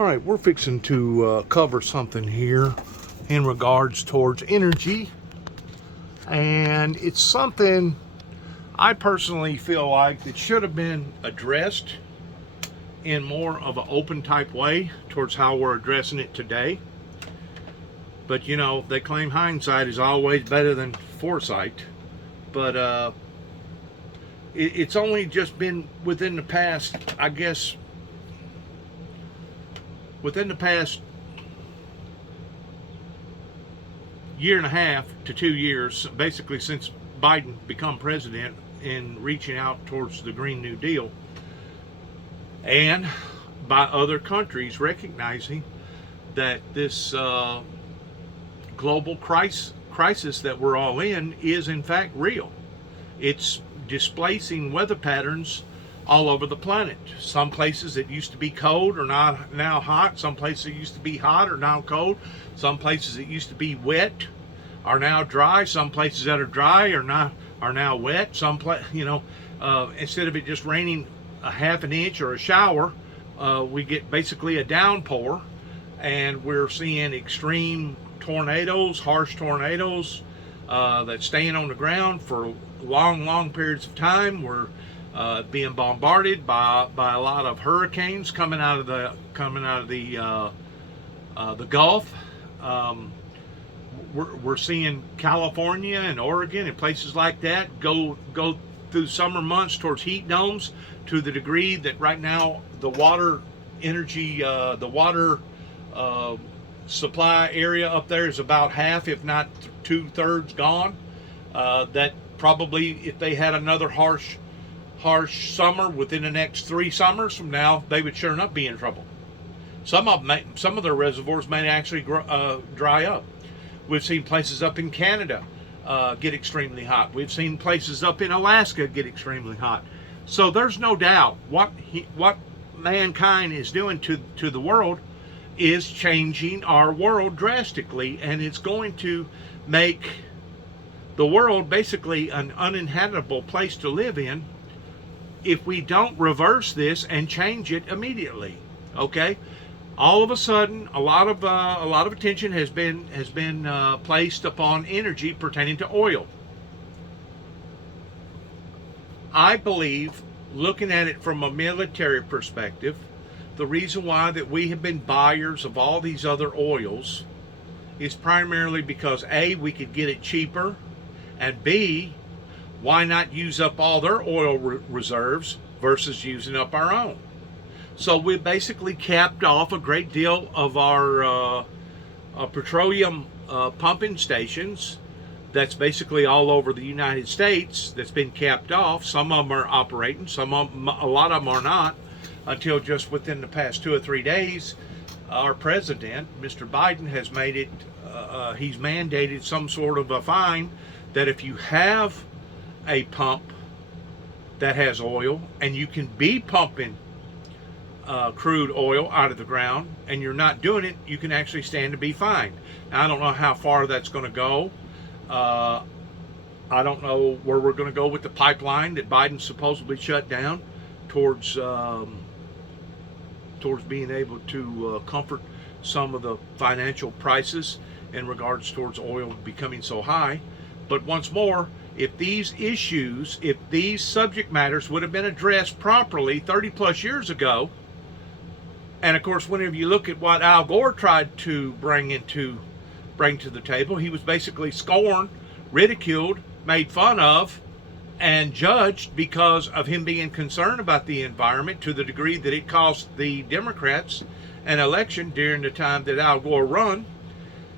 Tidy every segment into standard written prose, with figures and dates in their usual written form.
All right, we're fixing to cover something here in regards towards energy, and it's something I personally feel like it should have been addressed in more of an open type way towards how we're addressing it today. But you know, they claim hindsight is always better than foresight, but it's only just been within the past, I guess, within the past year and a half to 2 years, basically since Biden become president, in reaching out towards the Green New Deal, and by other countries recognizing that this global crisis that we're all in is in fact real. It's displacing weather patterns all over the planet. Some places that used to be cold are now hot. Some places that used to be hot are now cold. Some places that used to be wet are now dry. Some places that are dry are now wet. Instead of it just raining a half an inch or a shower, we get basically a downpour, and we're seeing extreme tornadoes, harsh tornadoes that staying on the ground for long periods of time. We're being bombarded by a lot of hurricanes coming out of the Gulf. We're seeing California and Oregon and places like that go through summer months towards heat domes, to the degree that right now the water supply area up there is about half, if not 2/3 gone. That probably, if they had another harsh summer within the next 3 summers from now, they would sure enough be in trouble. Some of their reservoirs may actually dry up. We've seen places up in Canada get extremely hot. We've seen places up in Alaska get extremely hot. So there's no doubt what mankind is doing to the world is changing our world drastically, and it's going to make the world basically an uninhabitable place to live in if we don't reverse this and change it immediately. Okay, all of a sudden, a lot of attention has been placed upon energy pertaining to oil. I believe, looking at it from a military perspective, the reason why that we have been buyers of all these other oils is primarily because A, we could get it cheaper, and B, why not use up all their oil reserves versus using up our own? So we basically capped off a great deal of our petroleum pumping stations. That's basically all over the United States. That's been capped off. Some of them are operating. A lot of them are not. Until just within the past 2 or 3 days, our president, Mr. Biden, has made it. He's mandated some sort of a fine that if you have a pump that has oil and you can be pumping crude oil out of the ground and you're not doing it, you can actually stand to be fined. Now, I don't know how far that's going to go. I don't know where we're going to go with the pipeline that Biden supposedly shut down towards being able to comfort some of the financial prices in regards towards oil becoming so high. But once more, if these issues, if these subject matters would have been addressed properly 30 plus years ago, and of course, whenever you look at what Al Gore tried to bring to the table, he was basically scorned, ridiculed, made fun of, and judged because of him being concerned about the environment, to the degree that it cost the Democrats an election during the time that Al Gore run.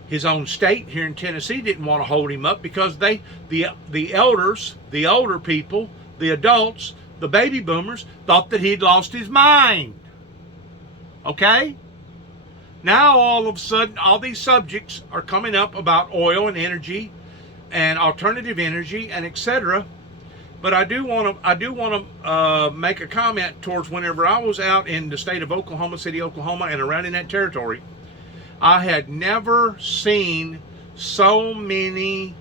His own state here in Tennessee didn't want to hold him up because the elders, the older people, the adults, the baby boomers thought that he'd lost his mind. Okay? Now all of a sudden, all these subjects are coming up about oil and energy and alternative energy and etc. But I do want to make a comment towards whenever I was out in the state of Oklahoma City, Oklahoma, and around in that territory, I had never seen so many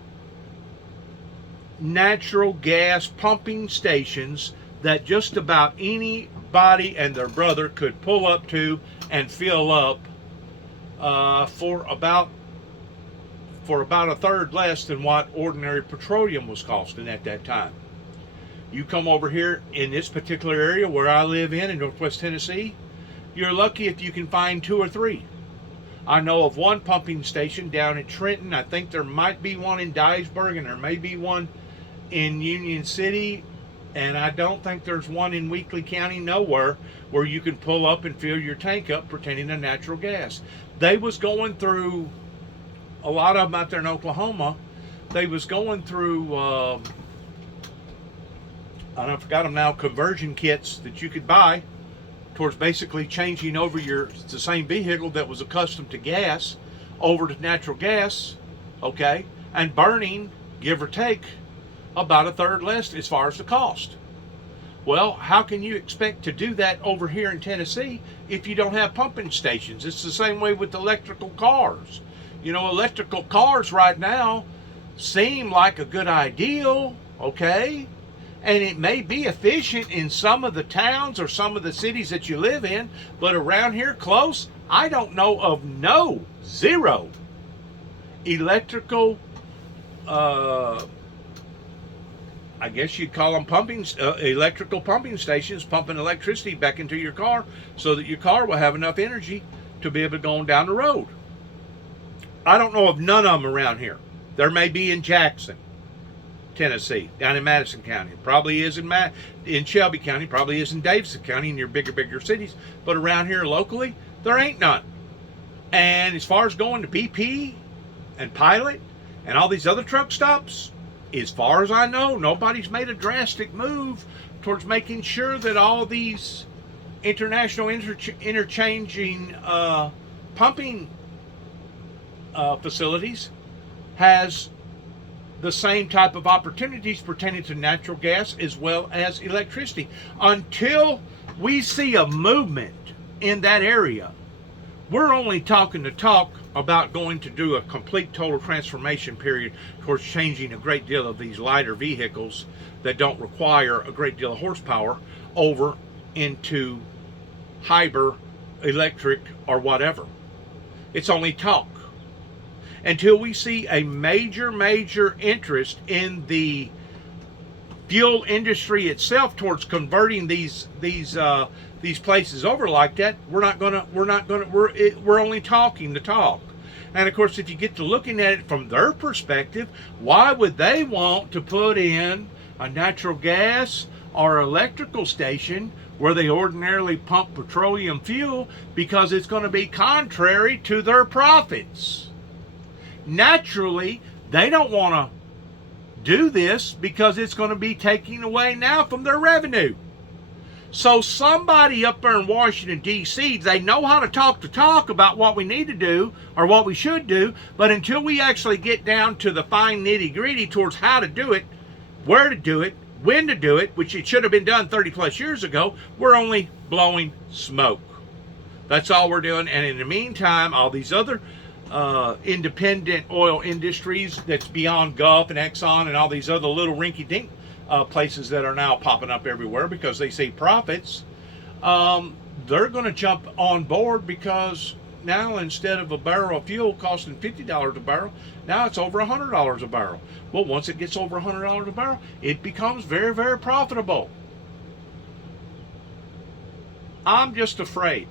natural gas pumping stations that just about anybody and their brother could pull up to and fill up for about a third less than what ordinary petroleum was costing at that time. You come over here in this particular area where I live in Northwest Tennessee, you're lucky if you can find 2 or 3. I know of one pumping station down in Trenton. I think there might be one in Dyersburg, and there may be one in Union City, and I don't think there's one in Weakley County nowhere where you can pull up and fill your tank up pertaining to natural gas. They was going through, a lot of them out there in Oklahoma, they was going through, I forgot them now, conversion kits that you could buy towards basically changing over the same vehicle that was accustomed to gas over to natural gas, okay, and burning, give or take, about a third less as far as the cost. Well, how can you expect to do that over here in Tennessee if you don't have pumping stations? It's the same way with electrical cars. You know, electrical cars right now seem like a good ideal, okay? And it may be efficient in some of the towns or some of the cities that you live in, but around here close, I don't know of zero electrical, I guess you'd call them electrical pumping stations, pumping electricity back into your car so that your car will have enough energy to be able to go on down the road. I don't know of none of them around here. There may be in Jackson, Tennessee, down in Madison County. It probably is in Shelby County, probably is in Davidson County, in your bigger cities. But around here locally, there ain't none. And as far as going to BP and Pilot and all these other truck stops, as far as I know, nobody's made a drastic move towards making sure that all these international interchanging pumping facilities has the same type of opportunities pertaining to natural gas as well as electricity. Until we see a movement in that area, we're only talking the talk about going to do a complete total transformation period towards changing a great deal of these lighter vehicles that don't require a great deal of horsepower over into hybrid, electric, or whatever. It's only talk. Until we see a major interest in the fuel industry itself towards converting these places over like that, we're only talking the talk. And of course, if you get to looking at it from their perspective, why would they want to put in a natural gas or electrical station where they ordinarily pump petroleum fuel? Because it's going to be contrary to their profits. Naturally, they don't want to do this because it's going to be taking away now from their revenue. So somebody up there in Washington, D.C., they know how to talk about what we need to do or what we should do, but until we actually get down to the fine nitty-gritty towards how to do it, where to do it, when to do it, which it should have been done 30 plus years ago, we're only blowing smoke. That's all we're doing. And in the meantime, all these other independent oil industries that's beyond Gulf and Exxon and all these other little rinky-dink places that are now popping up everywhere because they see profits, they're going to jump on board because now instead of a barrel of fuel costing $50 a barrel, now it's over $100 a barrel. Well, once it gets over $100 a barrel, it becomes very profitable. I'm just afraid,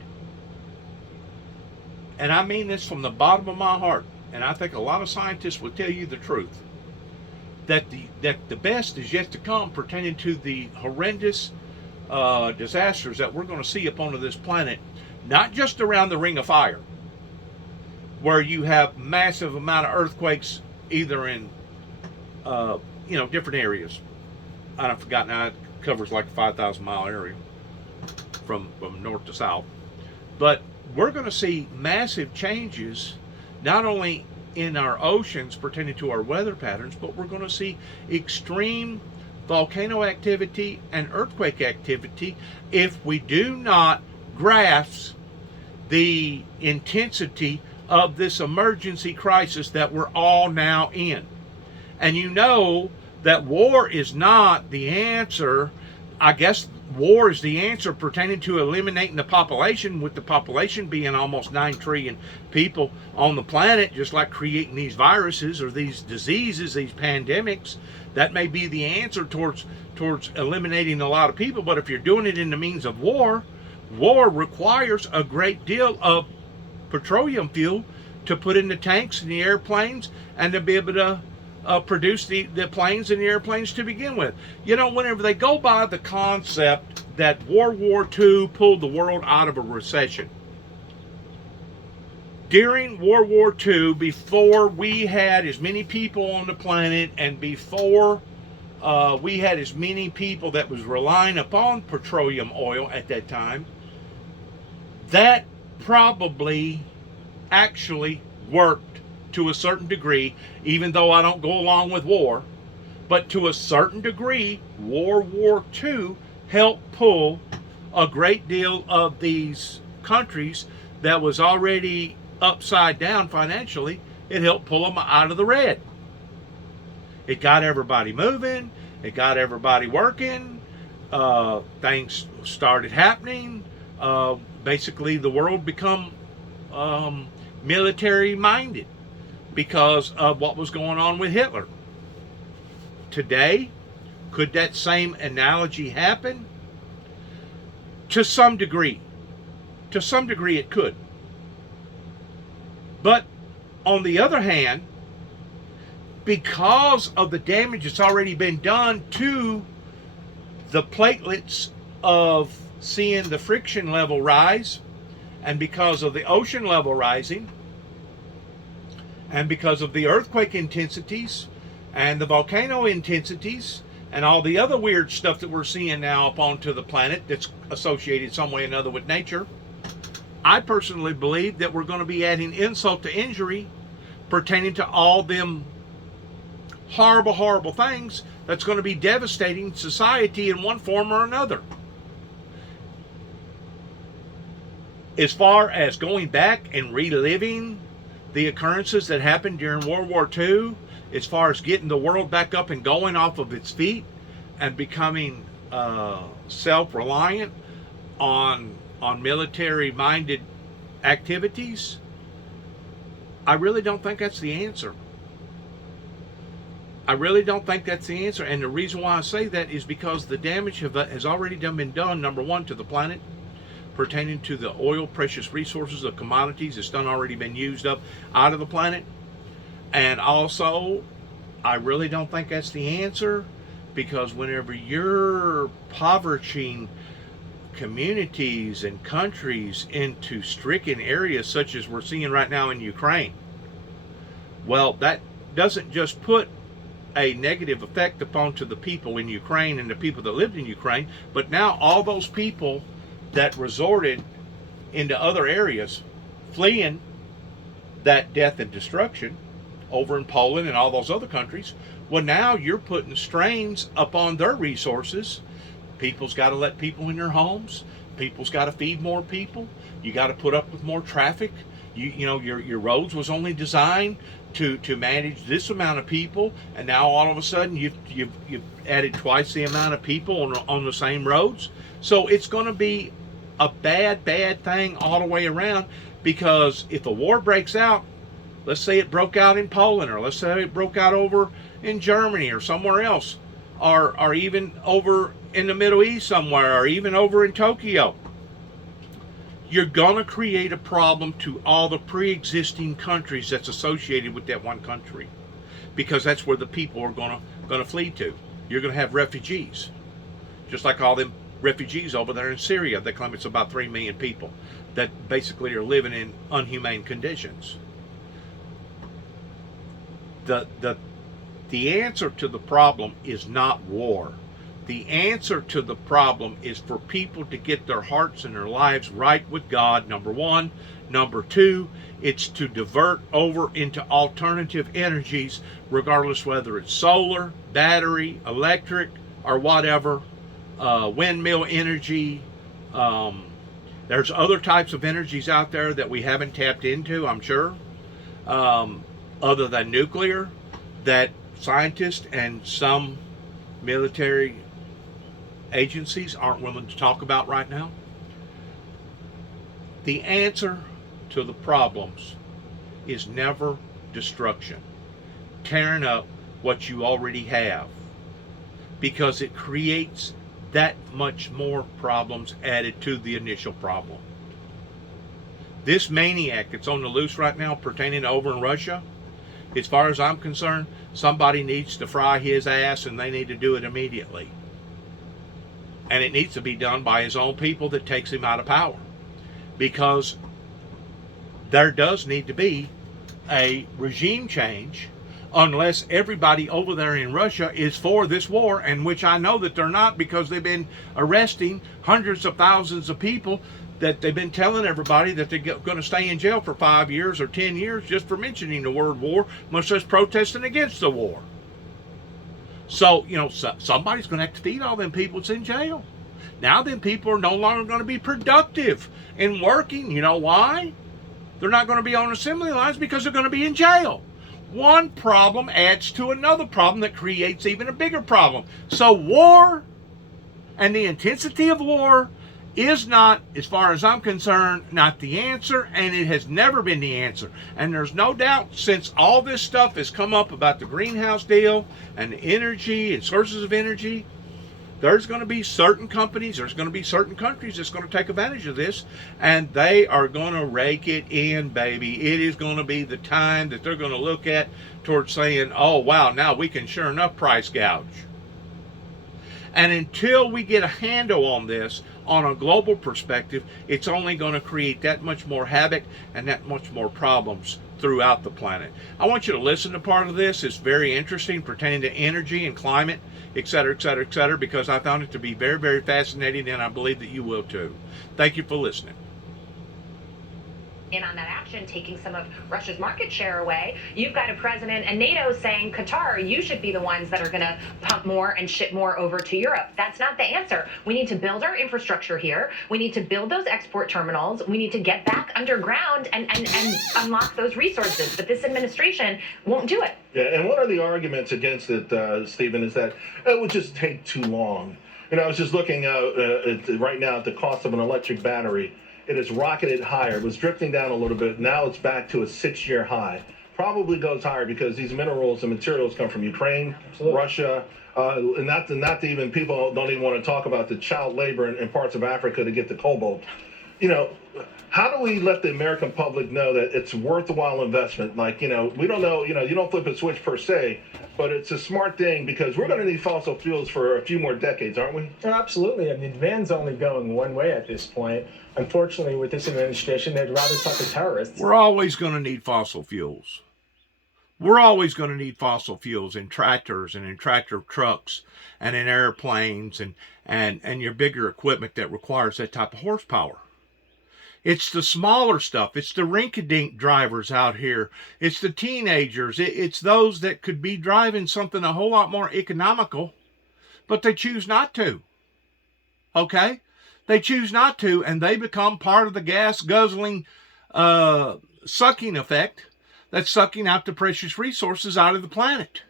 and I mean this from the bottom of my heart, and I think a lot of scientists will tell you the truth, that the best is yet to come pertaining to the horrendous disasters that we're going to see upon this planet, not just around the Ring of Fire, where you have massive amount of earthquakes either in different areas. I've forgotten now, it covers like a 5,000 mile area from north to south. But we're going to see massive changes, not only in our oceans pertaining to our weather patterns, but we're going to see extreme volcano activity and earthquake activity if we do not grasp the intensity of this emergency crisis that we're all now in. And you know that war is not the answer. I guess war is the answer pertaining to eliminating the population, with the population being almost 9 trillion people on the planet, just like creating these viruses or these diseases, these pandemics. That may be the answer towards eliminating a lot of people. But if you're doing it in the means of war, war requires a great deal of petroleum fuel to put in the tanks and the airplanes, and to be able to produce the planes and the airplanes to begin with. You know, whenever they go by the concept that World War II pulled the world out of a recession, during World War II, before we had as many people on the planet, and before we had as many people that was relying upon petroleum oil at that time, that probably actually worked to a certain degree, even though I don't go along with war. But to a certain degree, World War II helped pull a great deal of these countries that was already upside down financially. It helped pull them out of the red. It got everybody moving. It got everybody working. Things started happening. Basically, the world become military minded because of what was going on with Hitler. Today, could that same analogy happen? To some degree. To some degree it could. But on the other hand, because of the damage that's already been done to the platelets of seeing the friction level rise, and because of the ocean level rising, and because of the earthquake intensities and the volcano intensities and all the other weird stuff that we're seeing now up onto the planet that's associated some way or another with nature, I personally believe that we're going to be adding insult to injury pertaining to all them horrible, horrible things that's going to be devastating society in one form or another. As far as going back and reliving the occurrences that happened during World War II, as far as getting the world back up and going off of its feet and becoming self-reliant on military-minded activities, I really don't think that's the answer. I really don't think that's the answer. And the reason why I say that is because the damage has already been done, number one, to the planet, pertaining to the oil, precious resources, the commodities that's done already been used up out of the planet. And also, I really don't think that's the answer, because whenever you're impoverishing communities and countries into stricken areas such as we're seeing right now in Ukraine, well, that doesn't just put a negative effect upon to the people in Ukraine and the people that lived in Ukraine, but now all those people that resorted into other areas, fleeing that death and destruction over in Poland and all those other countries, well, now you're putting strains upon their resources. People's got to let people in their homes. People's got to feed more people. You got to put up with more traffic. You know, your roads was only designed to manage this amount of people, and now all of a sudden you've added twice the amount of people on the same roads. So it's going to be a bad thing all the way around, because if a war breaks out, let's say it broke out in Poland, or let's say it broke out over in Germany or somewhere else, or even over in the Middle East somewhere, or even over in Tokyo, you're going to create a problem to all the pre-existing countries that's associated with that one country, because that's where the people are going to flee to. You're going to have refugees, just like all them refugees over there in Syria. They claim it's about 3 million people that basically are living in unhumane conditions. The answer to the problem is not war. The answer to the problem is for people to get their hearts and their lives right with God, number one. Number two, it's to divert over into alternative energies, regardless whether it's solar, battery, electric, or whatever, windmill energy. There's other types of energies out there that we haven't tapped into, I'm sure, other than nuclear, that scientists and some military agencies aren't willing to talk about right now. The answer to the problems is never destruction, tearing up what you already have, because it creates that much more problems added to the initial problem. This maniac that's on the loose right now pertaining to over in Russia, as far as I'm concerned, somebody needs to fry his ass, and they need to do it immediately. And it needs to be done by his own people that takes him out of power. Because there does need to be a regime change, unless everybody over there in Russia is for this war, and which I know that they're not, because they've been arresting hundreds of thousands of people that they've been telling everybody that they're going to stay in jail for 5 years or 10 years just for mentioning the word war, much less protesting against the war. So, somebody's going to have to feed all them people that's in jail. Now them people are no longer going to be productive in working. You know why? They're not going to be on assembly lines because they're going to be in jail. One problem adds to another problem that creates even a bigger problem. So war and the intensity of war is not, as far as I'm concerned, not the answer, and it has never been the answer. And there's no doubt, since all this stuff has come up about the greenhouse deal and energy and sources of energy, there's going to be certain companies, there's going to be certain countries that's going to take advantage of this, and they are going to rake it in, baby. It is going to be the time that they're going to look at towards saying, oh, wow, now we can sure enough price gouge. And until we get a handle on this on a global perspective, it's only going to create that much more havoc and that much more problems throughout the planet. I want you to listen to part of this. It's very interesting, pertaining to energy and climate, et cetera, et cetera, et cetera, because I found it to be very, very fascinating, and I believe that you will too. Thank you for listening. In on that action, taking some of Russia's market share away. You've got a president and NATO saying, Qatar, you should be the ones that are going to pump more and ship more over to Europe. That's not the answer. We need to build our infrastructure here. We need to build those export terminals. We need to get back underground and unlock those resources. But this administration won't do it. Yeah, and one of the arguments against it, Stephen, is that it would just take too long. I was just looking right now at the cost of an electric battery. It has rocketed higher. It was drifting down a little bit. Now it's back to a 6-year high. Probably goes higher because these minerals and materials come from Ukraine, absolutely, Russia, and not to even, people don't even want to talk about the child labor in parts of Africa to get the cobalt. How do we let the American public know that it's worthwhile investment? We don't know, you don't flip a switch per se, but it's a smart thing, because we're going to need fossil fuels for a few more decades, aren't we? Oh, absolutely. I mean, demand's only going one way at this point. Unfortunately, with this administration, they'd rather talk to terrorists. We're always going to need fossil fuels. We're always going to need fossil fuels in tractors and in tractor trucks and in airplanes and your bigger equipment that requires that type of horsepower. It's the smaller stuff. It's the rink-a-dink drivers out here. It's the teenagers. It's those that could be driving something a whole lot more economical, but they choose not to. Okay? They choose not to, and they become part of the gas-guzzling sucking effect that's sucking out the precious resources out of the planet.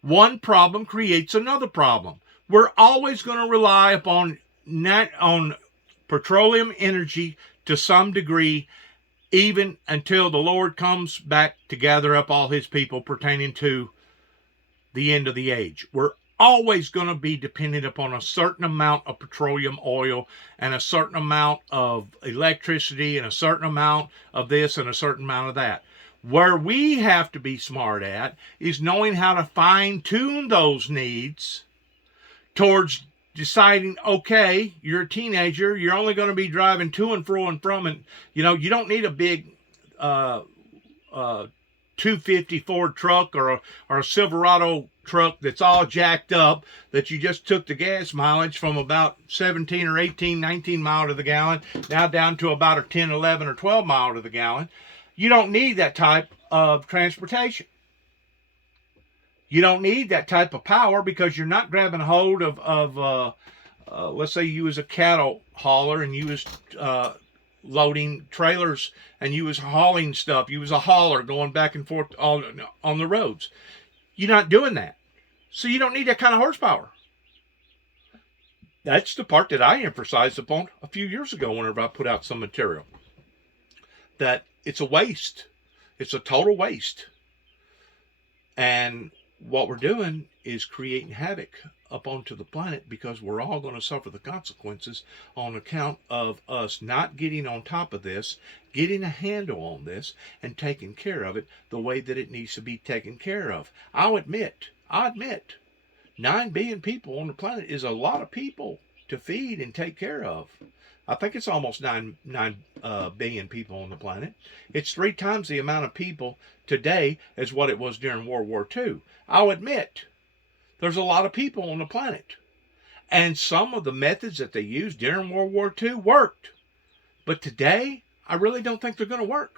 One problem creates another problem. We're always going to rely upon petroleum energy to some degree, even until the Lord comes back to gather up all his people pertaining to the end of the age. We're always going to be dependent upon a certain amount of petroleum oil and a certain amount of electricity and a certain amount of this and a certain amount of that. Where we have to be smart at is knowing how to fine-tune those needs towards deciding, okay, you're a teenager, you're only going to be driving to and fro and from, and you don't need a big 250 Ford truck or a Silverado truck that's all jacked up, that you just took the gas mileage from about 17 or 18, 19 mile to the gallon, now down to about a 10, 11, or 12 mile to the gallon. You don't need that type of transportation. You don't need that type of power, because you're not grabbing hold of let's say you was a cattle hauler and you was loading trailers and you was hauling stuff. You was a hauler going back and forth on the roads. You're not doing that. So you don't need that kind of horsepower. That's the part that I emphasized upon a few years ago whenever I put out some material. That it's a waste. It's a total waste. And what we're doing is creating havoc up onto the planet, because we're all going to suffer the consequences on account of us not getting on top of this, getting a handle on this, and taking care of it the way that it needs to be taken care of. I admit, 9 billion people on the planet is a lot of people to feed and take care of. I think it's almost 9 billion people on the planet. It's 3 times the amount of people today as what it was during World War II. I'll admit, there's a lot of people on the planet. And some of the methods that they used during World War II worked. But today, I really don't think they're going to work.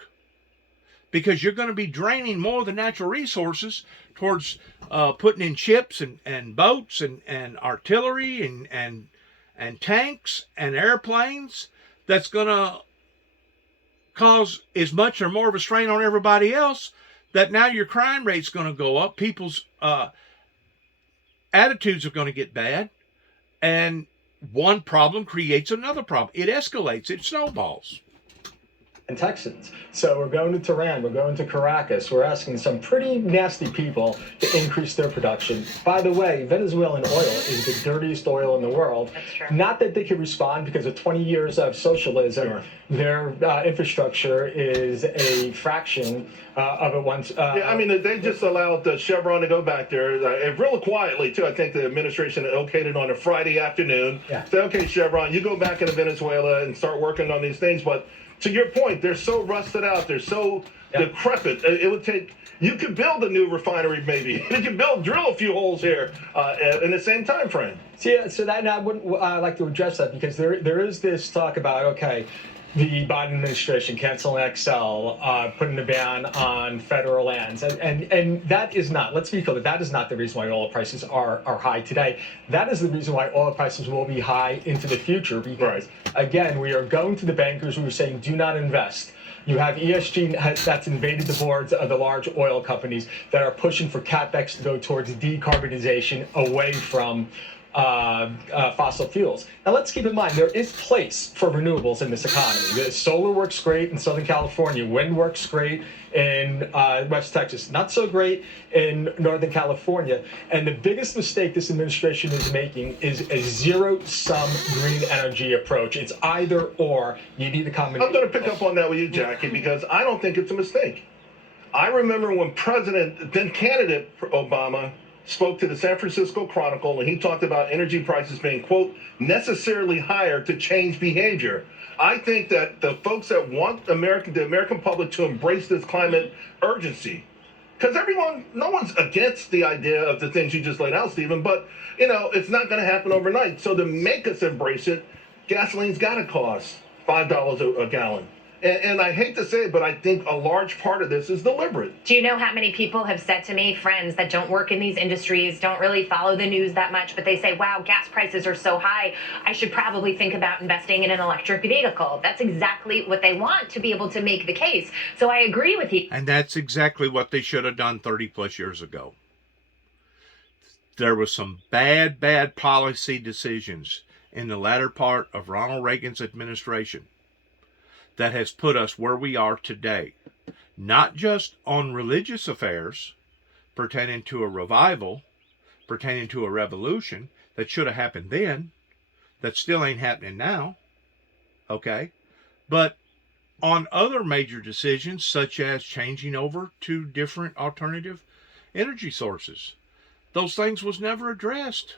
Because you're going to be draining more of the natural resources towards putting in ships and boats and artillery and tanks and airplanes. That's going to cause as much or more of a strain on everybody else, that now your crime rate's going to go up. People's attitudes are going to get bad. And one problem creates another problem. It escalates. It snowballs. And Texans. So we're going to Tehran, we're going to Caracas, we're asking some pretty nasty people to increase their production. By the way, Venezuelan oil is the dirtiest oil in the world. That's true. Not that they can respond because of 20 years of socialism. Sure. Their infrastructure is a fraction of it once. Yeah, I mean, they just allowed Chevron to go back there, real quietly, too. I think the administration okayed it on a Friday afternoon. Yeah. Say, okay, Chevron, you go back into Venezuela and start working on these things. But to your point, they're so rusted out. They're so decrepit. It would take, you could build a new refinery maybe. You could drill a few holes here in the same time frame. So that, and I wouldn't like to address that, because there is this talk about, okay, the Biden administration canceling Excel, putting a ban on federal lands. And that is not, let's be clear, that is not the reason why oil prices are high today. That is the reason why oil prices will be high into the future, because, again, we are going to the bankers who are saying, do not invest. You have ESG that's invaded the boards of the large oil companies that are pushing for CapEx to go towards decarbonization away from fossil fuels. Now, let's keep in mind, there is place for renewables in this economy. Solar works great in Southern California. Wind works great in West Texas. Not so great in Northern California. And the biggest mistake this administration is making is a zero-sum green energy approach. It's either or. You need a combination. I'm going to pick up on that with you, Jackie, because I don't think it's a mistake. I remember when then candidate Obama spoke to the San Francisco Chronicle, and he talked about energy prices being, quote, necessarily higher to change behavior. I think that the folks that want the American public to embrace this climate urgency, because no one's against the idea of the things you just laid out, Stephen, but, it's not going to happen overnight. So to make us embrace it, gasoline's got to cost $5 a gallon. And I hate to say it, but I think a large part of this is deliberate. Do you know how many people have said to me, friends that don't work in these industries, don't really follow the news that much, but they say, wow, gas prices are so high, I should probably think about investing in an electric vehicle. That's exactly what they want to be able to make the case. So I agree with you. And that's exactly what they should have done 30 plus years ago. There was some bad policy decisions in the latter part of Ronald Reagan's administration that has put us where we are today, not just on religious affairs pertaining to a revival, pertaining to a revolution that should have happened then, that still ain't happening now, okay? But on other major decisions, such as changing over to different alternative energy sources. Those things was never addressed.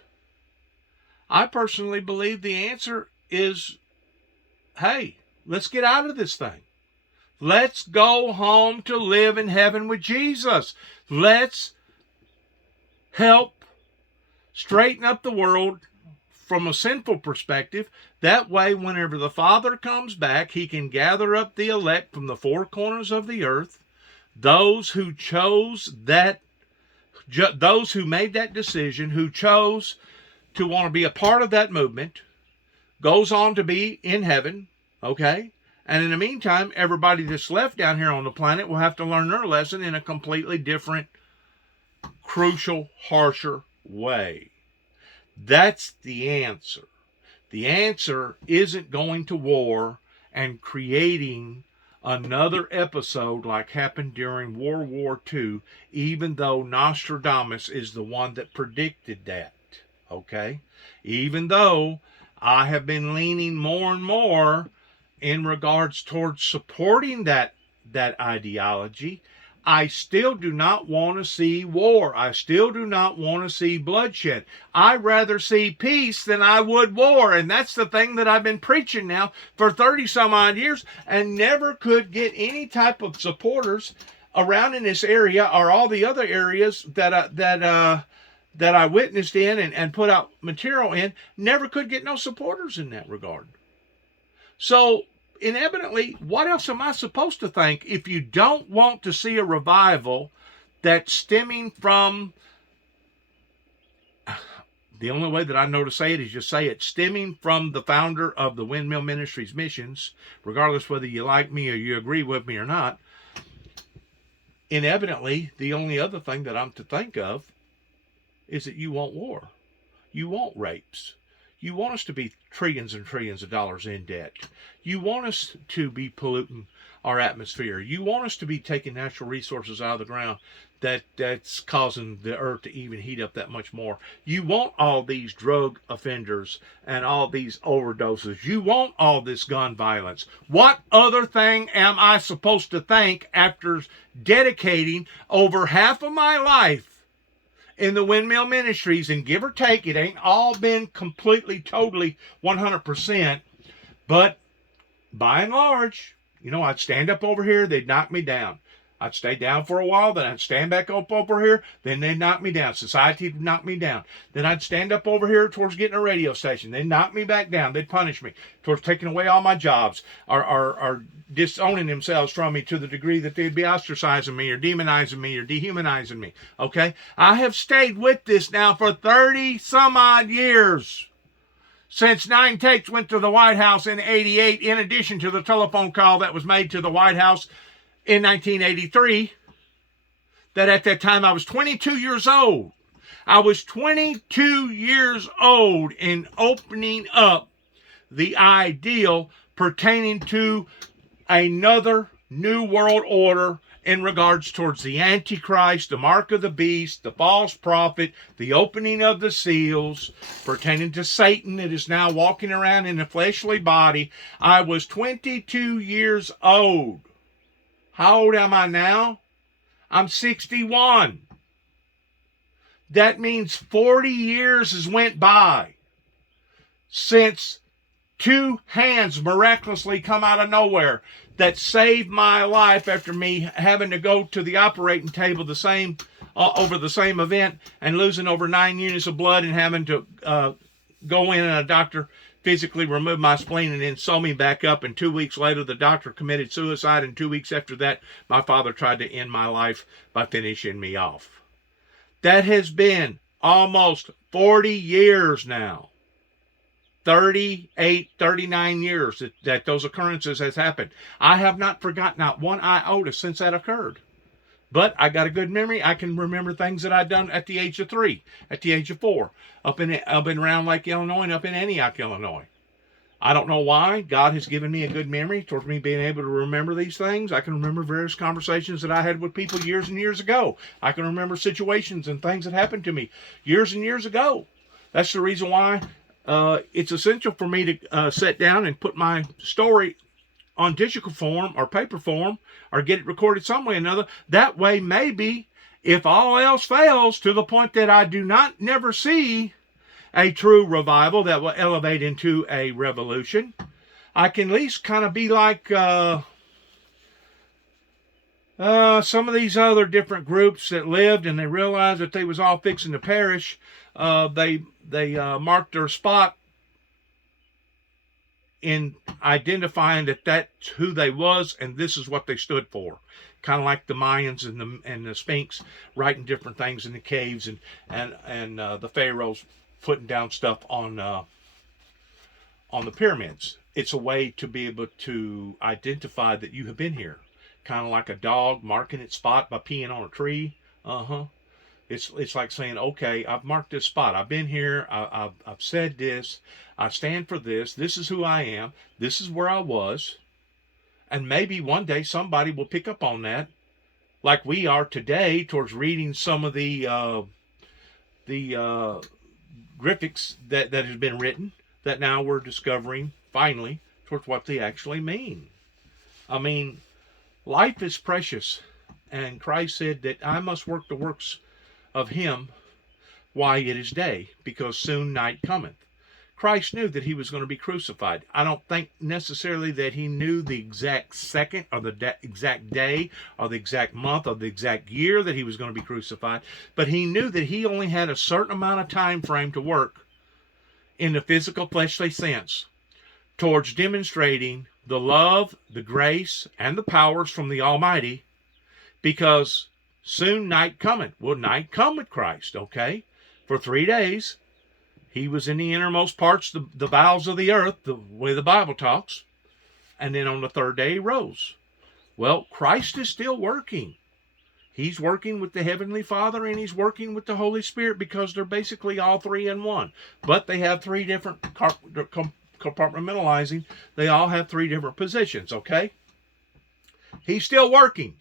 I personally believe the answer is, hey, let's get out of this thing. Let's go home to live in heaven with Jesus. Let's help straighten up the world from a sinful perspective. That way, whenever the Father comes back, he can gather up the elect from the four corners of the earth, those who those who made that decision, who chose to want to be a part of that movement, goes on to be in heaven. Okay? And in the meantime, everybody that's left down here on the planet will have to learn their lesson in a completely different, crucial, harsher way. That's the answer. The answer isn't going to war and creating another episode like happened during World War II, even though Nostradamus is the one that predicted that. Okay? Even though I have been leaning more and more in regards towards supporting that ideology, I still do not want to see war. I still do not want to see bloodshed. I'd rather see peace than I would war. And that's the thing that I've been preaching now for 30 some odd years and never could get any type of supporters around in this area or all the other areas that I witnessed in and put out material in. Never could get no supporters in that regard. So inevitably, what else am I supposed to think if you don't want to see a revival that's stemming from, the only way that I know to say it is just say it, stemming from the founder of the Windmill Ministries missions, regardless whether you like me or you agree with me or not. Inevitably, the only other thing that I'm to think of is that you want war. You want rapes. You want us to be trillions and trillions of dollars in debt. You want us to be polluting our atmosphere. You want us to be taking natural resources out of the ground that's causing the earth to even heat up that much more. You want all these drug offenders and all these overdoses. You want all this gun violence. What other thing am I supposed to think after dedicating over half of my life in the Windmill Ministries, and give or take, it ain't all been completely, totally 100%, but by and large, I'd stand up over here, they'd knock me down. I'd stay down for a while, then I'd stand back up over here, then they'd knock me down. Society would knock me down. Then I'd stand up over here towards getting a radio station. They'd knock me back down. They'd punish me towards taking away all my jobs or disowning themselves from me to the degree that they'd be ostracizing me or demonizing me or dehumanizing me. Okay? I have stayed with this now for 30 some odd years. Since 9 Takes went to the White House in '88, in addition to the telephone call that was made to the White House in 1983, that at that time I was 22 years old. I was 22 years old in opening up the ideal pertaining to another new world order in regards towards the Antichrist, the mark of the beast, the false prophet, the opening of the seals, pertaining to Satan that is now walking around in a fleshly body. I was 22 years old. How old am I now? I'm 61. That means 40 years has went by since two hands miraculously come out of nowhere that saved my life after me having to go to the operating table over the same event and losing over 9 units of blood and having to go in and a doctor physically remove my spleen and then sew me back up. And 2 weeks later, the doctor committed suicide. And 2 weeks after that, my father tried to end my life by finishing me off. That has been almost 40 years now. 38, 39 years that those occurrences has happened. I have not forgotten not one iota since that occurred. But I got a good memory. I can remember things that I'd done at the age of 3, at the age of 4, up in Round Lake, Illinois, and up in Antioch, Illinois. I don't know why. God has given me a good memory towards me being able to remember these things. I can remember various conversations that I had with people years and years ago. I can remember situations and things that happened to me years and years ago. That's the reason why it's essential for me to sit down and put my story on digital form or paper form or get it recorded some way or another. That way, maybe, if all else fails to the point that I do not never see a true revival that will elevate into a revolution, I can at least kind of be like some of these other different groups that lived and they realized that they was all fixing to perish. They marked their spot in identifying that that's who they was and this is what they stood for. Kind of like the Mayans and the Sphinx writing different things in the caves and the pharaohs putting down stuff on the pyramids. It's a way to be able to identify that you have been here. Kind of like a dog marking its spot by peeing on a tree. It's like saying, okay, I've marked this spot. I've been here. I've said this. I stand for this. This is who I am. This is where I was. And maybe one day somebody will pick up on that, like we are today, towards reading some of the graphics that has been written, that now we're discovering finally towards what they actually mean. I mean, life is precious, and Christ said that I must work the works of him while it is day, because soon night cometh. Christ knew that he was going to be crucified. I don't think necessarily that he knew the exact second or the exact day or the exact month or the exact year that he was going to be crucified, but he knew that he only had a certain amount of time frame to work in the physical fleshly sense towards demonstrating the love, the grace, and the powers from the Almighty, because soon night cometh. Well, night come with Christ, okay? For 3 days, he was in the innermost parts, the bowels of the earth, the way the Bible talks. And then on the 3rd day, he rose. Well, Christ is still working. He's working with the Heavenly Father, and he's working with the Holy Spirit, because they're basically all three in one. But they have 3 different compartmentalizing. They all have 3 different positions, okay? He's still working.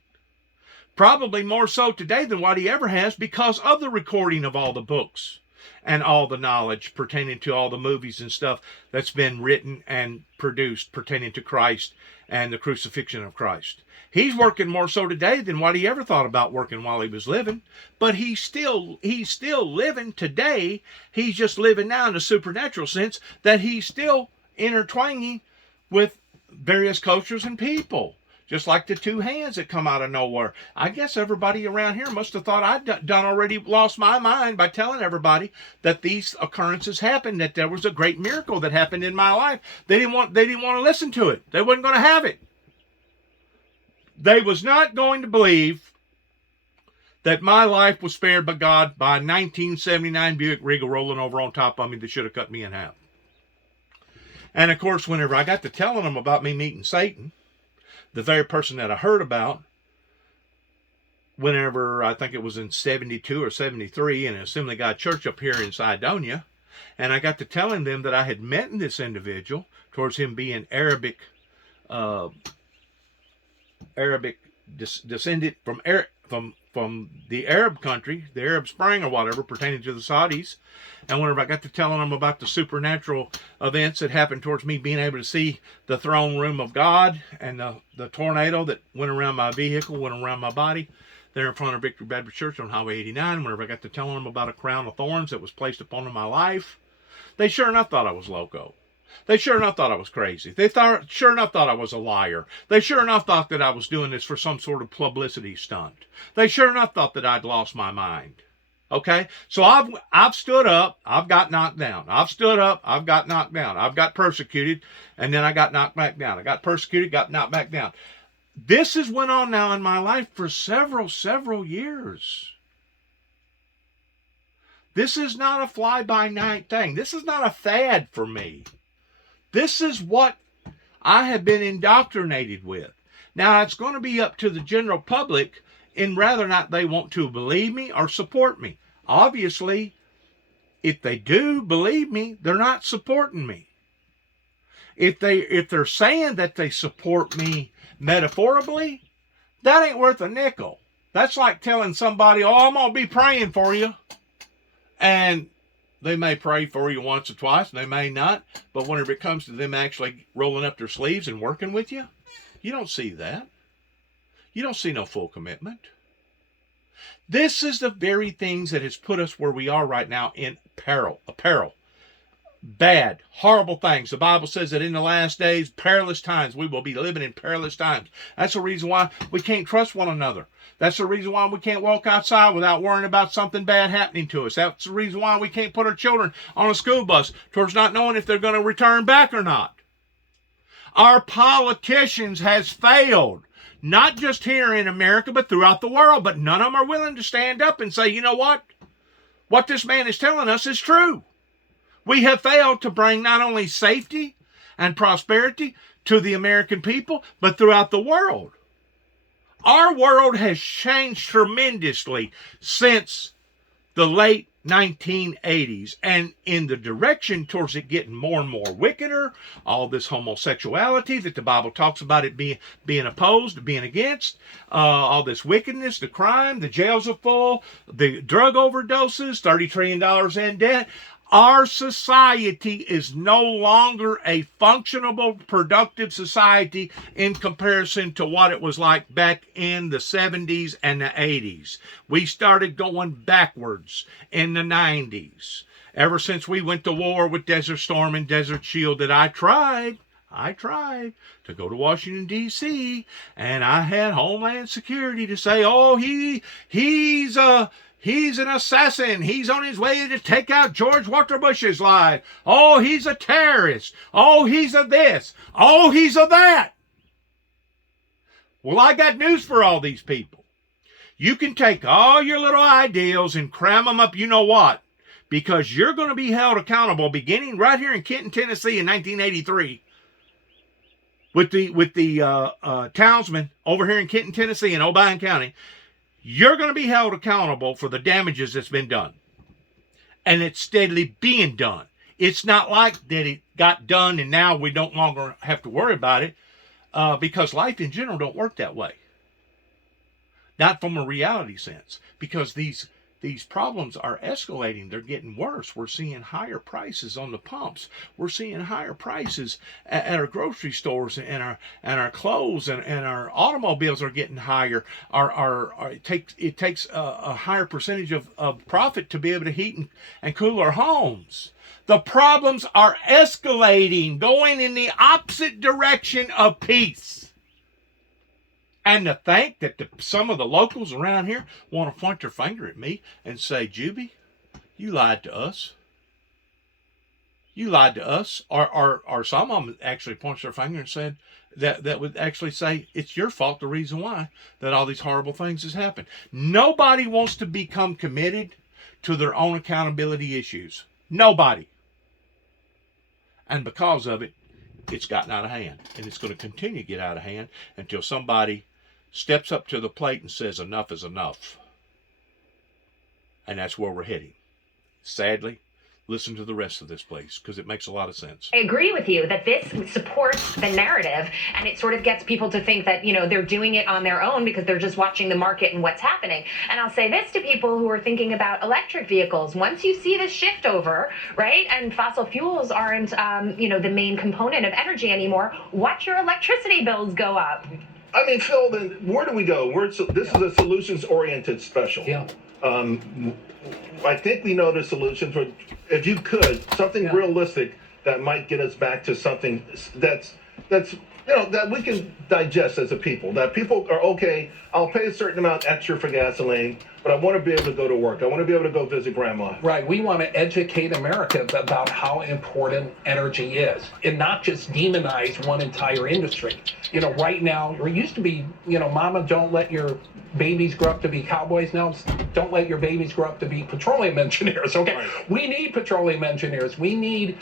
Probably more so today than what he ever has, because of the recording of all the books and all the knowledge pertaining to all the movies and stuff that's been written and produced pertaining to Christ and the crucifixion of Christ. He's working more so today than what he ever thought about working while he was living. But he's still living today. He's just living now in a supernatural sense, that he's still intertwining with various cultures and people. Just like the 2 hands that come out of nowhere. I guess everybody around here must have thought I'd done already lost my mind by telling everybody that these occurrences happened, that there was a great miracle that happened in my life. They didn't want to listen to it. They wasn't going to have it. They was not going to believe that my life was spared by God by a 1979 Buick Regal rolling over on top of me that should have cut me in half. And of course, whenever I got to telling them about me meeting Satan, the very person that I heard about, whenever, I think it was in 72 or 73, in an Assembly of God church up here in Sidonia, and I got to telling them that I had met this individual, towards him being Arabic descended from the Arab country, the Arab Spring or whatever, pertaining to the Saudis. And whenever I got to telling them about the supernatural events that happened towards me being able to see the throne room of God, and the tornado that went around my vehicle, went around my body, there in front of Victory Baptist Church on Highway 89, whenever I got to telling them about a crown of thorns that was placed upon my life, they sure enough thought I was loco. They sure enough thought I was crazy. They sure enough thought I was a liar. They sure enough thought that I was doing this for some sort of publicity stunt. They sure enough thought that I'd lost my mind. Okay? So I've stood up, I've got knocked down. I've stood up, I've got knocked down. I've got persecuted, and then I got knocked back down. I got persecuted, got knocked back down. This has went on now in my life for several years. This is not a fly-by-night thing. This is not a fad for me. This is what I have been indoctrinated with. Now, it's going to be up to the general public in whether or not they want to believe me or support me. Obviously, if they do believe me, they're not supporting me. If they're saying that they support me metaphorically, that ain't worth a nickel. That's like telling somebody, oh, I'm going to be praying for you. And they may pray for you once or twice, and they may not. But whenever it comes to them actually rolling up their sleeves and working with you, you don't see that. You don't see no full commitment. This is the very things that has put us where we are right now in peril. Bad, horrible things. The Bible says that in the last days, perilous times, we will be living in perilous times. That's the reason why we can't trust one another. That's the reason why we can't walk outside without worrying about something bad happening to us. That's the reason why we can't put our children on a school bus towards not knowing if they're going to return back or not. Our politicians has failed, not just here in America, but throughout the world. But none of them are willing to stand up and say, you know what? What this man is telling us is true. We have failed to bring not only safety and prosperity to the American people, but throughout the world. Our world has changed tremendously since the late 1980s, and in the direction towards it getting more and more wickeder, all this homosexuality that the Bible talks about it being opposed, being against, all this wickedness, the crime, the jails are full, the drug overdoses, $30 trillion in debt. Our society is no longer a functionable, productive society in comparison to what it was like back in the 70s and the 80s. We started going backwards in the 90s. Ever since we went to war with Desert Storm and Desert Shield, that I tried to go to Washington, D.C., and I had Homeland Security to say, oh, he's an assassin. He's on his way to take out George Walker Bush's life. Oh, he's a terrorist. Oh, he's a this. Oh, he's a that. Well, I got news for all these people. You can take all your little ideals and cram them up, you know what? Because you're going to be held accountable beginning right here in Kenton, Tennessee in 1983 with the townsmen over here in Kenton, Tennessee in Obion County. You're going to be held accountable for the damages that's been done. And it's steadily being done. It's not like that it got done and now we don't longer have to worry about it, because life in general don't work that way. Not from a reality sense, because these problems are escalating. They're getting worse. We're seeing higher prices on the pumps. We're seeing higher prices at our grocery stores, and our clothes and our automobiles are getting higher. It takes a higher percentage of profit to be able to heat and cool our homes. The problems are escalating, going in the opposite direction of peace. And to think that some of the locals around here want to point their finger at me and say, Juby, you lied to us. You lied to us. Or some of them actually points their finger and said that would actually say, it's your fault, the reason why that all these horrible things has happened. Nobody wants to become committed to their own accountability issues. Nobody. And because of it, it's gotten out of hand. And it's going to continue to get out of hand until somebody steps up to the plate and says enough is enough. And that's where we're heading. Sadly, listen to the rest of this, please, because it makes a lot of sense. I agree with you that this supports the narrative, and it sort of gets people to think that, they're doing it on their own because they're just watching the market and what's happening. And I'll say this to people who are thinking about electric vehicles. Once you see this shift over, right, and fossil fuels aren't, the main component of energy anymore, watch your electricity bills go up. I mean, Phil, then where do we go? This is a solutions-oriented special. Yeah. I think we know the solutions, but if you could, something realistic that might get us back to something that's that we can digest as a people. That people are, okay, I'll pay a certain amount extra for gasoline, but I want to be able to go to work. I want to be able to go visit grandma. Right. We want to educate America about how important energy is and not just demonize one entire industry. Right now, there used to be, mama, don't let your babies grow up to be cowboys. Now it's don't let your babies grow up to be petroleum engineers. Okay. Right. We need petroleum engineers. We need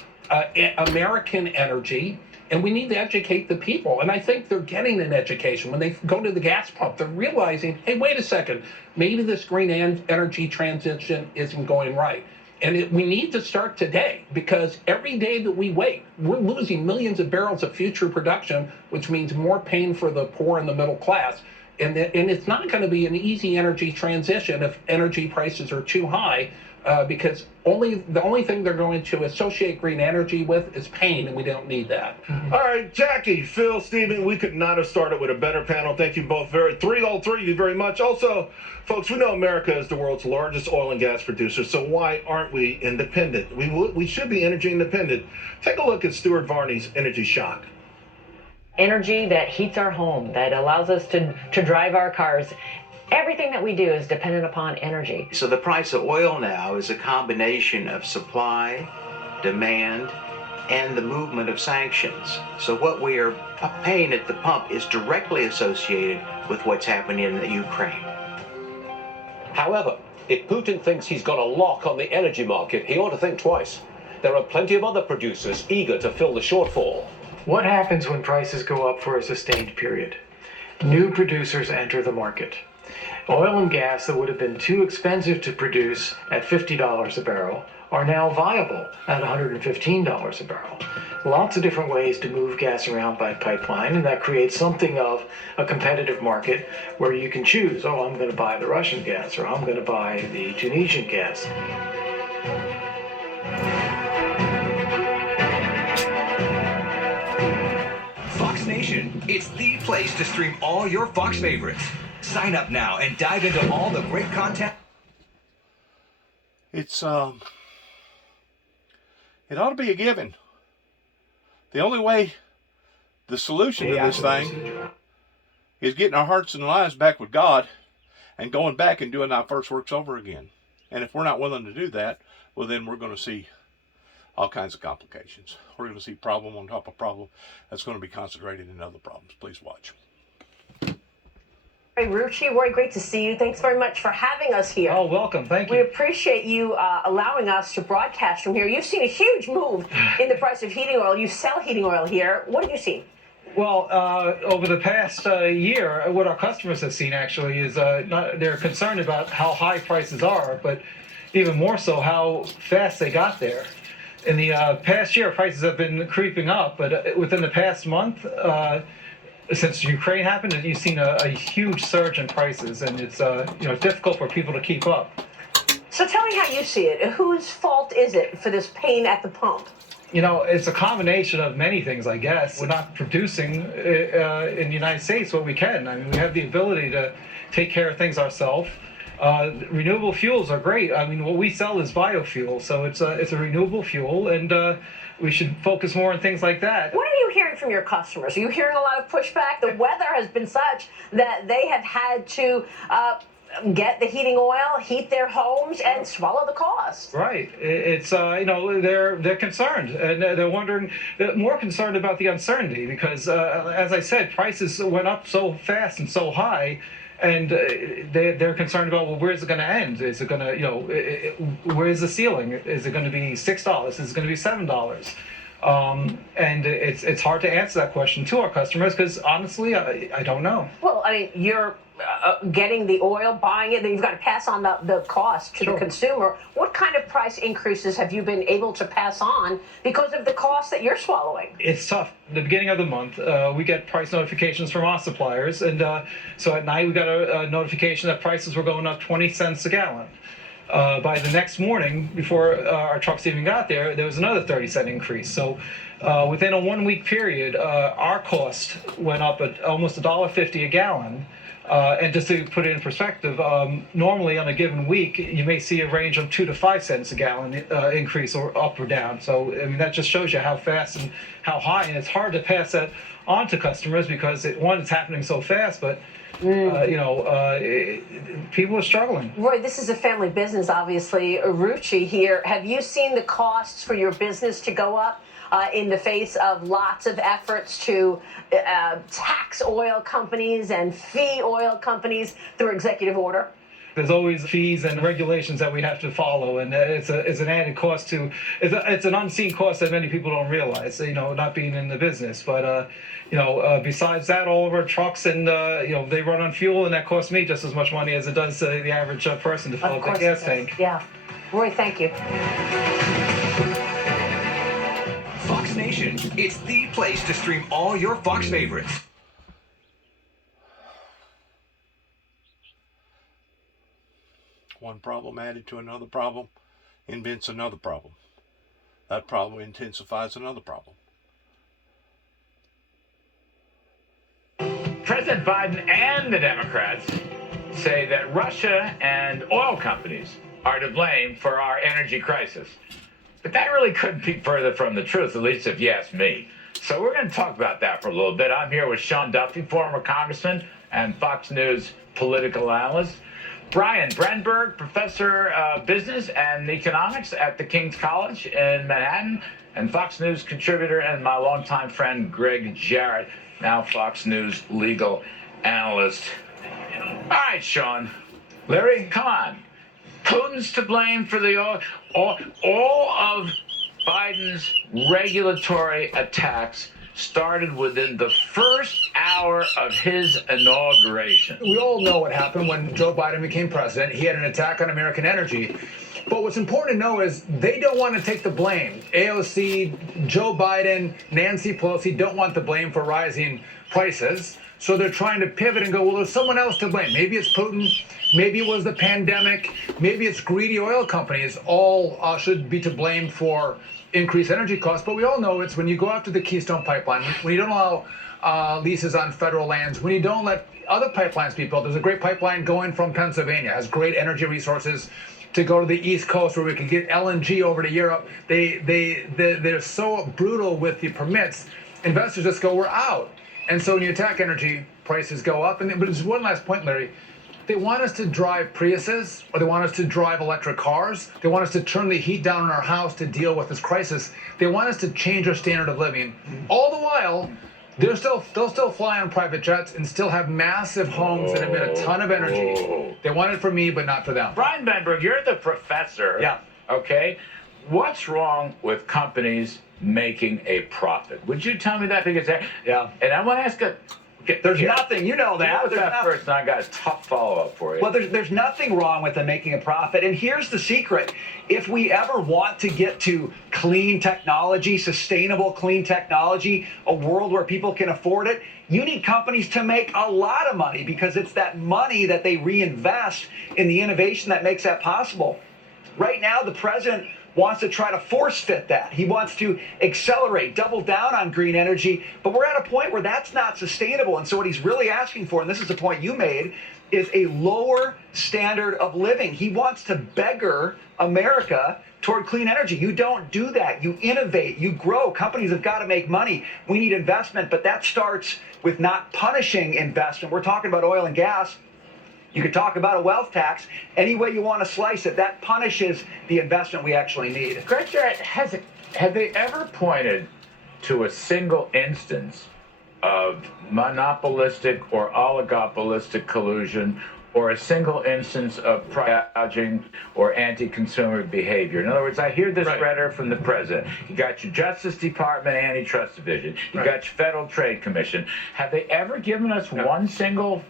American energy. And we need to educate the people. And I think they're getting an education. When they go to the gas pump, they're realizing, hey, wait a second, maybe this green energy transition isn't going right. And we need to start today, because every day that we wait, we're losing millions of barrels of future production, which means more pain for the poor and the middle class. And it's not going to be an easy energy transition if energy prices are too high, because the only thing they're going to associate green energy with is pain, and we don't need that. Mm-hmm. All right, Jackie, Phil, Stephen, we could not have started with a better panel. Thank you both all three of you very much. Also, folks, we know America is the world's largest oil and gas producer, so why aren't we independent? We should be energy independent. Take a look at Stuart Varney's Energy Shock. Energy that heats our home, that allows us to drive our cars. Everything that we do is dependent upon energy. So the price of oil now is a combination of supply, demand, and the movement of sanctions. So what we are paying at the pump is directly associated with what's happening in the Ukraine. However, if Putin thinks he's got a lock on the energy market, he ought to think twice. There are plenty of other producers eager to fill the shortfall. What happens when prices go up for a sustained period? New producers enter the market. Oil and gas that would have been too expensive to produce at $50 a barrel are now viable at $115 a barrel. Lots of different ways to move gas around by pipeline, and that creates something of a competitive market where you can choose, oh, I'm going to buy the Russian gas, or I'm going to buy the Tunisian gas. Fox Nation, it's the place to stream all your Fox favorites. Sign up now and dive into all the great content. It ought to be a given. The only way, the solution to this thing is getting our hearts and lives back with God and going back and doing our first works over again. And if we're not willing to do that, well, then we're going to see all kinds of complications. We're going to see problem on top of problem that's going to be concentrated in other problems. Please watch. Roy Rucci, Roy, great to see you. Thanks very much for having us here. Oh, welcome. Thank you. We appreciate you allowing us to broadcast from here. You've seen a huge move in the price of heating oil. You sell heating oil here. What have you seen? Well, over the past year, what our customers have seen actually is they're concerned about how high prices are, but even more so how fast they got there. In the past year, prices have been creeping up, but within the past month, since Ukraine happened, you've seen a huge surge in prices, and it's difficult for people to keep up. So tell me how you see it. Whose fault is it for this pain at the pump? It's a combination of many things, I guess. We're not producing in the United States what we can. I mean, we have the ability to take care of things ourselves. Renewable fuels are great. I mean, what we sell is biofuel, so it's a renewable fuel, and we should focus more on things like that. What are you hearing from your customers? Are you hearing a lot of pushback? The weather has been such that they have had to get the heating oil, heat their homes, and swallow the cost. Right. It's they're concerned, and they're wondering, more concerned about the uncertainty because, as I said, prices went up so fast and so high. And they're concerned about, well, where's it going to end? Is it going to, where's the ceiling? Is it going to be $6? Is it going to be $7? And it's hard to answer that question to our customers because honestly, I don't know. Well, I mean, you're getting the oil, buying it, then you've got to pass on the cost to the consumer. What kind of price increases have you been able to pass on because of the cost that you're swallowing? It's tough. At the beginning of the month, we get price notifications from our suppliers, and so at night we got a notification that prices were going up 20 cents a gallon. By the next morning, before our trucks even got there, there was another 30-cent increase. So within a 1-week period, our cost went up at almost $1.50 a gallon. And just to put it in perspective, normally on a given week, you may see a range of 2 to 5 cents a gallon increase or up or down. So, I mean, that just shows you how fast and how high. And it's hard to pass that on to customers because, it's happening so fast, but people are struggling. Roy, this is a family business, obviously. Rucci here. Have you seen the costs for your business to go up in the face of lots of efforts to tax oil companies and fee oil companies through executive order? There's always fees and regulations that we have to follow, and it's an added cost to. It's an unseen cost that many people don't realize. Not being in the business, but besides that, all of our trucks and they run on fuel, and that costs me just as much money as it does the average person to fill up the gas tank. Yeah, Roy, thank you. Fox Nation, it's the place to stream all your Fox favorites. One problem added to another problem invents another problem. That problem intensifies another problem. President Biden and the Democrats say that Russia and oil companies are to blame for our energy crisis. But that really couldn't be further from the truth, at least if you ask me. So we're going to talk about that for a little bit. I'm here with Sean Duffy, former congressman and Fox News political analyst. Brian Brenberg, professor of business and economics at the King's College in Manhattan, and Fox News contributor, and my longtime friend Greg Jarrett, now Fox News legal analyst. All right, Sean. Larry, come on. Putin's to blame for all of Biden's regulatory attacks started within the first hour of his inauguration. We all know what happened when Joe Biden became president. He had an attack on American energy. But what's important to know is they don't want to take the blame. AOC, Joe Biden, Nancy Pelosi don't want the blame for rising prices. So they're trying to pivot and go, well, there's someone else to blame. Maybe it's Putin. Maybe it was the pandemic. Maybe it's greedy oil companies. All should be to blame for increased energy costs. But we all know it's when you go after the Keystone Pipeline, when you don't allow leases on federal lands, when you don't let other pipelines be built. There's a great pipeline going from Pennsylvania, has great energy resources to go to the East Coast where we can get LNG over to Europe. They're so brutal with the permits. Investors just go, we're out. And so when you attack energy, prices go up. But there's one last point, Larry. They want us to drive Priuses, or they want us to drive electric cars. They want us to turn the heat down in our house to deal with this crisis. They want us to change our standard of living. All the while, they'll still fly on private jets and still have massive homes that emit a ton of energy. They want it for me, but not for them. Brian Benberg, you're the professor. Yeah. Okay. What's wrong with companies making a profit? Would you tell me that? Because yeah. And I want to ask a. There's nothing, you know that. There's that first, and I got a tough follow-up for you. Well, there's nothing wrong with them making a profit. And here's the secret. If we ever want to get to clean technology, sustainable clean technology, a world where people can afford it, you need companies to make a lot of money because it's that money that they reinvest in the innovation that makes that possible. Right now, the president wants to try to force fit that. He wants to accelerate, double down on green energy, but we're at a point where that's not sustainable. And so what he's really asking for, and this is the point you made, is a lower standard of living. He wants to beggar America toward clean energy. You don't do that. You innovate, you grow. Companies have got to make money. We need investment, but that starts with not punishing investment. We're talking about oil and gas. You could talk about a wealth tax. Any way you want to slice it, that punishes the investment we actually need. Greg Jarrett, have they ever pointed to a single instance of monopolistic or oligopolistic collusion or a single instance of price gouging or anti-consumer behavior? In other words, I hear this rhetoric from the president. You got your Justice Department Antitrust Division. You got your Federal Trade Commission. Have they ever given us one single...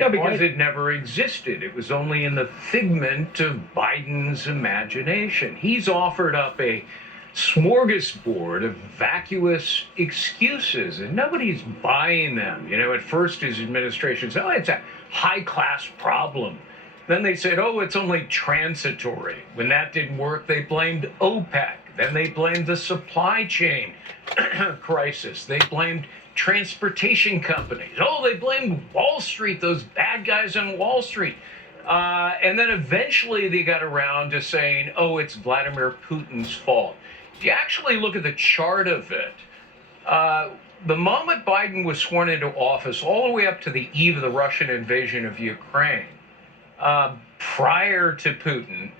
Yeah, because it never existed. It was only in the figment of Biden's imagination. He's offered up a smorgasbord of vacuous excuses, and nobody's buying them. You know, at first his administration said, oh, it's a high-class problem. Then they said, oh, it's only transitory. When that didn't work, they blamed OPEC. Then they blamed the supply chain crisis. They blamed transportation companies. Oh, they blamed Wall Street, those bad guys on Wall Street. And then eventually they got around to saying, oh, it's Vladimir Putin's fault. If you actually look at the chart of it, the moment Biden was sworn into office, all the way up to the eve of the Russian invasion of Ukraine, prior to Putin,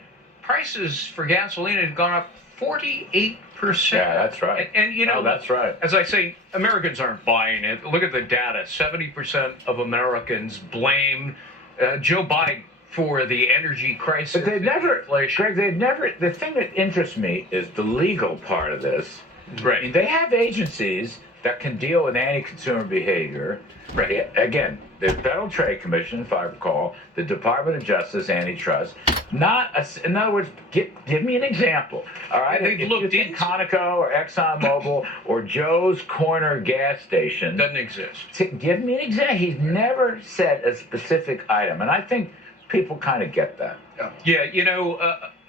prices for gasoline had gone up 48%. Yeah, that's right. And you know, that's right. As I say, Americans aren't buying it. Look at the data. 70% of Americans blame Joe Biden for the energy crisis. But they've never, Greg, the thing that interests me is the legal part of this. Right. I mean, they have agencies that can deal with anti-consumer behavior. Right. Again, the Federal Trade Commission, if I recall, the Department of Justice, Antitrust. In other words, give me an example. All right, they've if looked you think into Conoco or ExxonMobil or Joe's Corner gas station doesn't exist. Give me an example. He's never said a specific item, and I think people kind of get that. Yeah, you know,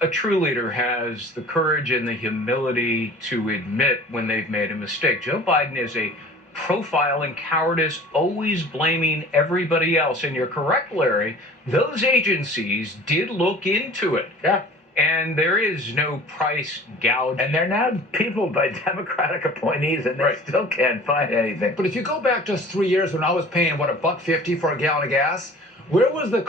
a true leader has the courage and the humility to admit when they've made a mistake. Joe Biden is a profile in cowardice, always blaming everybody else. And you're correct, Larry, those agencies did look into it. Yeah. And there is no price gouging. And they're now people by Democratic appointees, and they still can't find anything. But if you go back just 3 years when I was paying, what, $1.50 for a gallon of gas, where was the